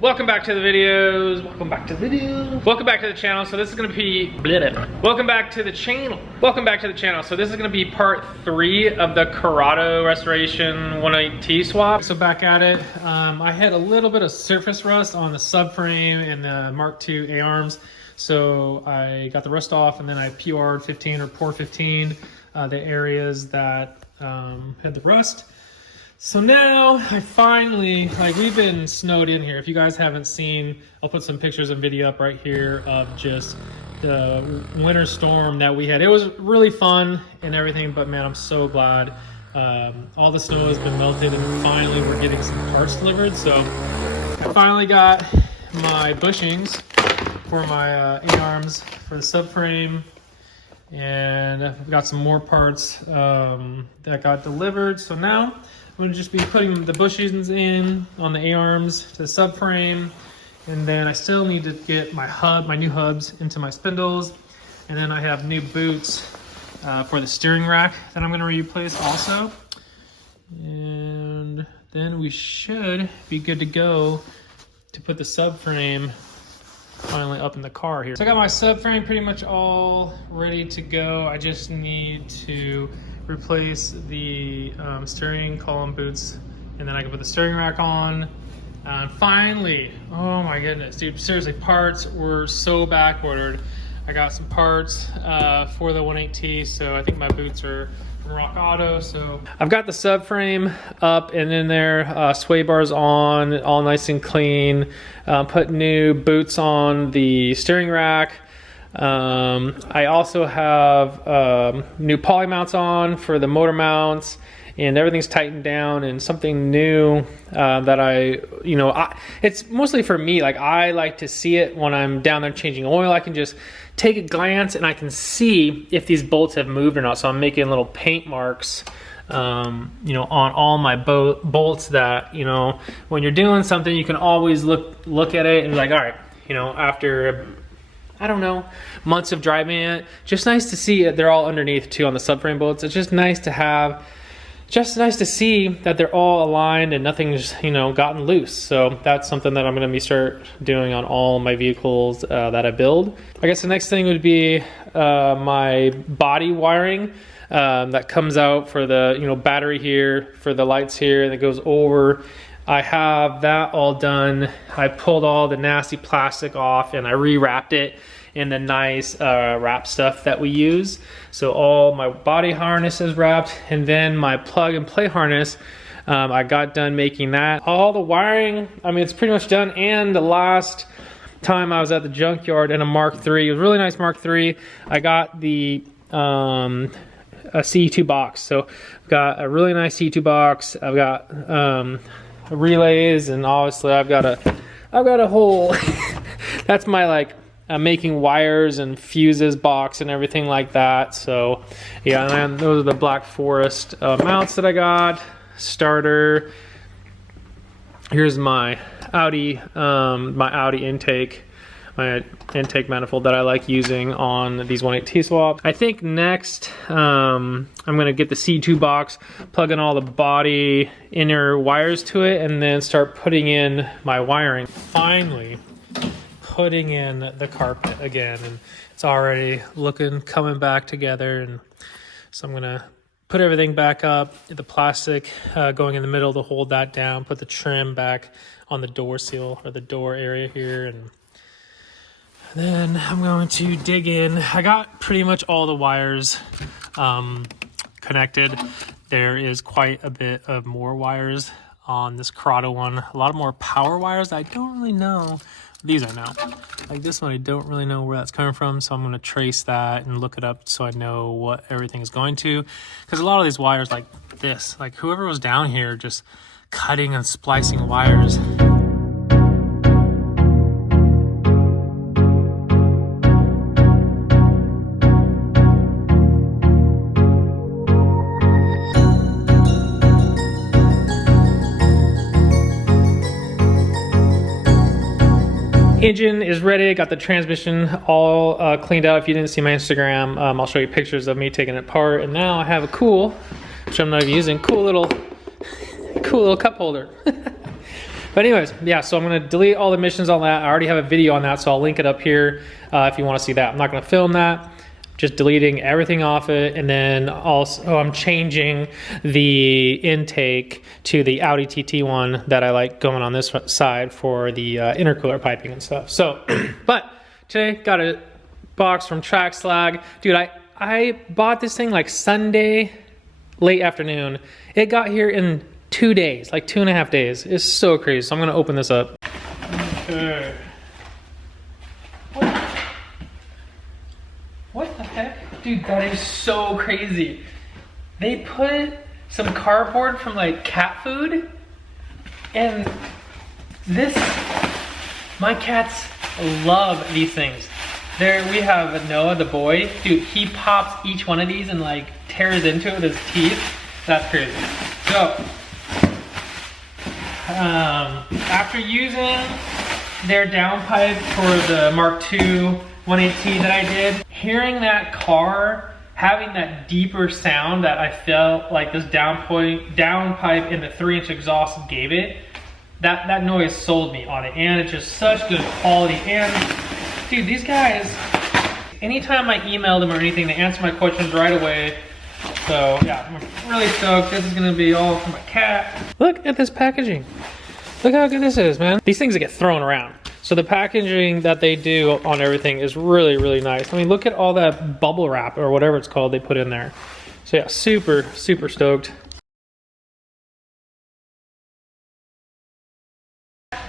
Welcome back to the videos. Welcome back to the videos. Welcome back to the channel. So this is gonna be welcome back to the channel. Welcome back to the channel. So this is gonna be part 3 of the Corrado restoration 1.8t swap. So back at it. I had a little bit of surface rust on the subframe and the Mark II A-arms. So I got the rust off and then I PR'd 15 or pour 15 the areas that had the rust. So now I finally, we've been snowed in here. If you guys haven't seen, I'll put some pictures and video up right here of just the winter storm that we had. It was really fun and everything, but man, I'm so glad all the snow has been melted and finally we're getting some parts delivered. So I finally got my bushings for my A-arms for the subframe, and I've got some more parts that got delivered. So now I'm gonna just be putting the bushings in on the A-arms to the subframe, and then I still need to get my new hubs into my spindles, and then I have new boots for the steering rack that I'm gonna replace also, and then we should be good to go to put the subframe finally up in the car here. So I got my subframe pretty much all ready to go. I just need to replace the steering column boots, and then I can put the steering rack on. Finally, oh my goodness, dude, seriously, parts were so back ordered. I got some parts for the 1.8t, so I think my boots are from Rock Auto. So I've got the subframe up and in there, sway bars on, all nice and clean. Put new boots on the steering rack. I also have new poly mounts on for the motor mounts, and everything's tightened down, and something new that it's mostly for me. Like, I like to see it when I'm down there changing oil. I can just take a glance and I can see if these bolts have moved or not. So I'm making little paint marks on all my bolts that, when you're doing something, you can always look at it and be like, all right, after I don't know, months of driving it, just nice to see it. They're all underneath too on the subframe bolts. It's just nice to see that they're all aligned and nothing's, gotten loose. So that's something that I'm gonna start doing on all my vehicles that I build. I guess the next thing would be my body wiring that comes out for the, battery here, for the lights here, and it goes over. I have that all done. I pulled all the nasty plastic off and I rewrapped it in the nice wrap stuff that we use. So all my body harness is wrapped, and then my plug and play harness, I got done making that. All the wiring, it's pretty much done. And the last time I was at the junkyard in a Mark III, it was a really nice Mark III. I got the a C2 box. So I've got a really nice C2 box. I've got relays, and obviously I've got a whole that's my making wires and fuses box and everything like that. So yeah, and then those are the Black Forest mounts that I got. Starter. Here's my Audi intake, my intake manifold that I like using on these 1.8t swaps. I think next I'm gonna get the C2 box, plug in all the body inner wires to it, and then start putting in my wiring. Finally putting in the carpet again, and it's already coming back together. And so I'm gonna put everything back up, the plastic going in the middle to hold that down, put the trim back on the door seal or the door area here, and then I'm going to dig in. I got pretty much all the wires connected. There is quite a bit of more wires on this Corrado one. A lot of more power wires. I don't really know. These I know. Like this one, I don't really know where that's coming from. So I'm going to trace that and look it up so I know what everything is going to. Because a lot of these wires like this, whoever was down here just cutting and splicing wires. Engine is ready. Got the transmission all cleaned out. If you didn't see my Instagram, I'll show you pictures of me taking it apart. And now I have a which I'm not even using, cool little cup holder. But anyways, yeah, so I'm gonna delete all the emissions on that. I already have a video on that, so I'll link it up here if you wanna see that. I'm not gonna film that, just deleting everything off it. And then also I'm changing the intake to the Audi TT one that I like going on this side for the intercooler piping and stuff. So, but today got a box from TrackSlag. Dude, I bought this thing like Sunday, late afternoon. It got here in 2 days, like 2.5 days. It's so crazy. So I'm gonna open this up. Okay. What the heck? Dude, that is so crazy. They put some cardboard from like cat food, and this, my cats love these things. There we have Noah, the boy. Dude, he pops each one of these and like tears into it with his teeth. That's crazy. So, after using their downpipe for the Mark II 1.8t that I did, hearing that car having that deeper sound that I felt like this downpipe in the 3-inch exhaust gave it, that noise sold me on it. And it's just such good quality. And dude, these guys, anytime I email them or anything, they answer my questions right away. So yeah, I'm really stoked. This is gonna be all for my cat. Look at this packaging. Look how good this is, man. These things get thrown around. So the packaging that they do on everything is really, really nice. I mean, look at all that bubble wrap or whatever it's called they put in there. So yeah, super, super stoked.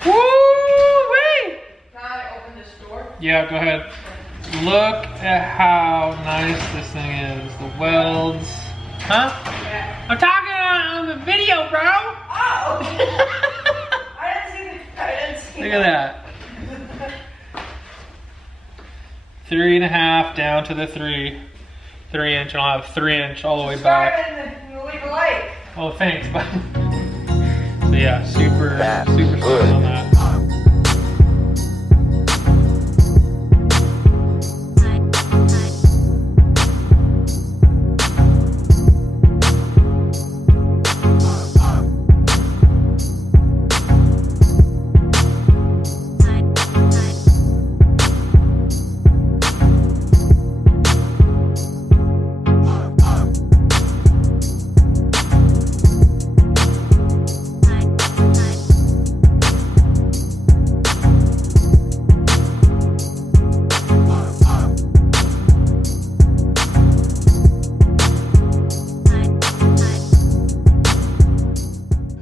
Woo-wee! Can I open this door? Yeah, go ahead. Look at how nice this thing is. The welds. Huh? Yeah. I'm talking on the video, bro! Oh! I didn't see Look at that. 3.5 down to the 3-inch. I'll have 3-inch all the way back. In the legal light. Oh, thanks, bud. So yeah, super stoked on that.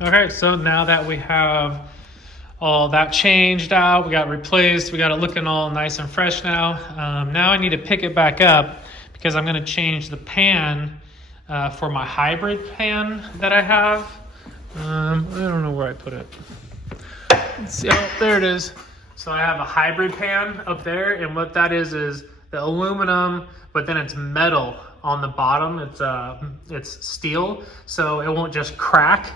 Okay, so now that we have all that changed out, we got replaced, we got it looking all nice and fresh now. Now I need to pick it back up because I'm gonna change the pan for my hybrid pan that I have. I don't know where I put it. Let's see, oh, there it is. So I have a hybrid pan up there, and what that is the aluminum, but then it's metal on the bottom. It's steel, so it won't just crack.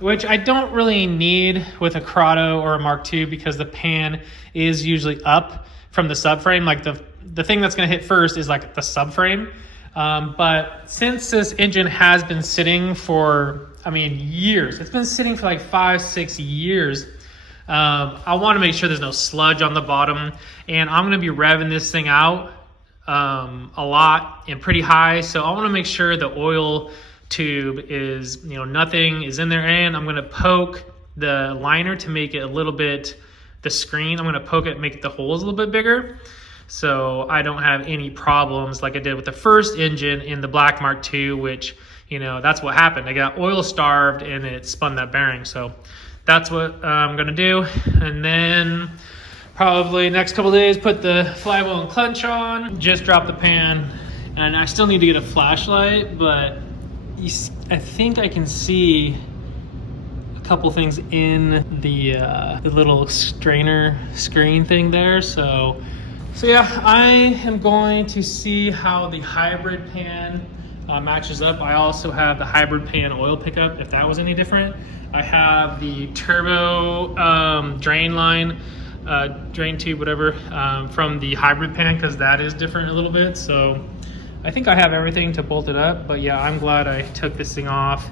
Which I don't really need with a Corrado or a Mark II because the pan is usually up from the subframe. Like the thing that's gonna hit first is like the subframe. But since this engine has been sitting for, I mean, years, it's been sitting for like 5-6 years. I wanna make sure there's no sludge on the bottom, and I'm gonna be revving this thing out a lot and pretty high. So I wanna make sure the oil tube is, nothing is in there, and I'm gonna poke the liner to make it a little bit, the screen, I'm gonna poke it, make the holes a little bit bigger, so I don't have any problems like I did with the first engine in the black Mark II, which, that's what happened. I got oil starved and it spun that bearing. So that's what I'm gonna do. And then probably next couple days, put the flywheel and clutch on, just drop the pan, and I still need to get a flashlight, but I think I can see a couple things in the little strainer screen thing there. So yeah, I am going to see how the hybrid pan matches up. I also have the hybrid pan oil pickup, if that was any different. I have the turbo drain line, drain tube, whatever, from the hybrid pan, because that is different a little bit. So I think I have everything to bolt it up, but yeah, I'm glad I took this thing off.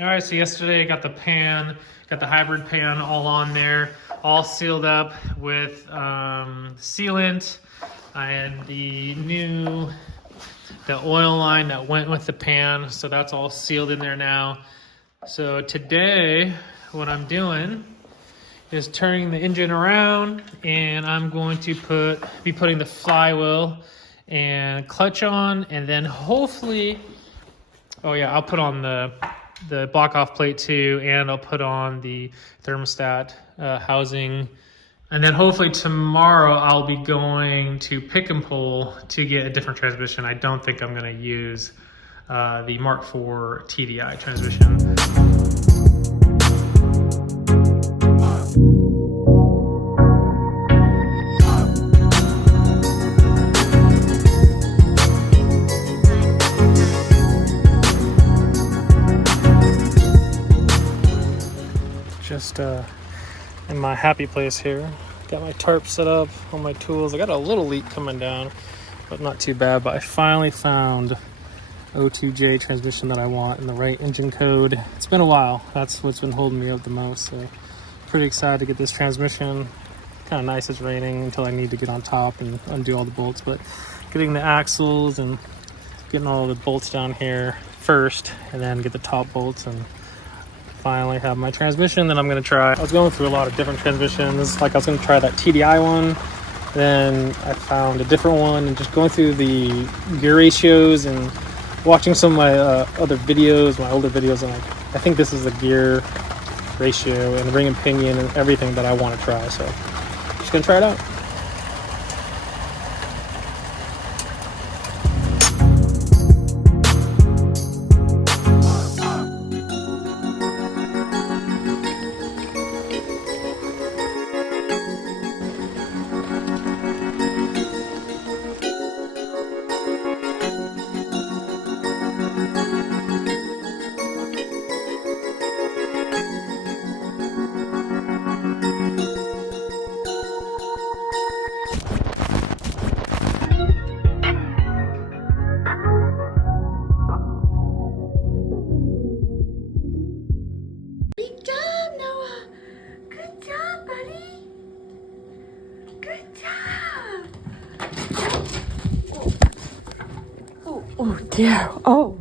All right, so yesterday I got the pan, got the hybrid pan all on there, all sealed up with sealant and the oil line that went with the pan. So that's all sealed in there now. So today, what I'm doing is turning the engine around, and I'm going to be putting the flywheel and clutch on, and then hopefully, oh yeah, I'll put on the block off plate too, and I'll put on the thermostat housing. And then hopefully tomorrow I'll be going to pick and pull to get a different transmission. I don't think I'm gonna use the Mark IV TDI transmission. Just in my happy place here. Got my tarp set up, all my tools. I got a little leak coming down, but not too bad. But I finally found O2J transmission that I want in the right engine code. It's been a while. That's what's been holding me up the most. So pretty excited to get this transmission. Kind of nice it's raining until I need to get on top and undo all the bolts. But getting the axles and getting all the bolts down here first, and then get the top bolts, and finally have my transmission that I'm going to try. I was going through a lot of different transmissions. Like I was going to try that TDI one, then I found a different one, and just going through the gear ratios and watching some of my other videos, my older videos, and I think this is the gear ratio and ring and pinion and everything that I want to try. So just going to try it out. Good job, Noah. Good job, buddy. Good job. Oh dear. Oh.